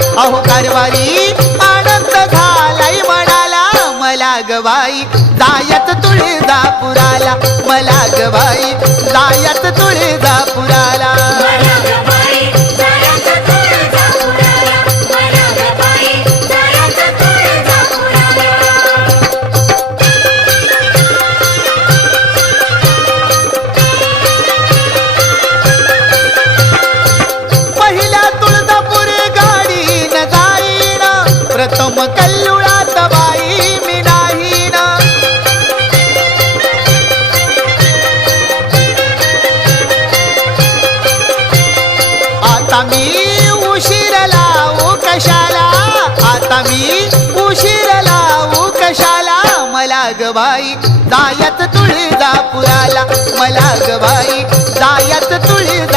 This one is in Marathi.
अहो कारवारी आनंद झालाय मनाला मला ग बाई जायच तुळजापुराला मला ग बाई जायच तुळजापुराला पहिल्या तुळजापूर गाडीन जाईन प्रथम कल्लुळात बाई मी नाहीन आता मी उशीर लावू कशाला आता मी उशीर लावू कशाला मला ग बाई जायच तुळजापुराला मला ग बाई जायच तुळजापुराला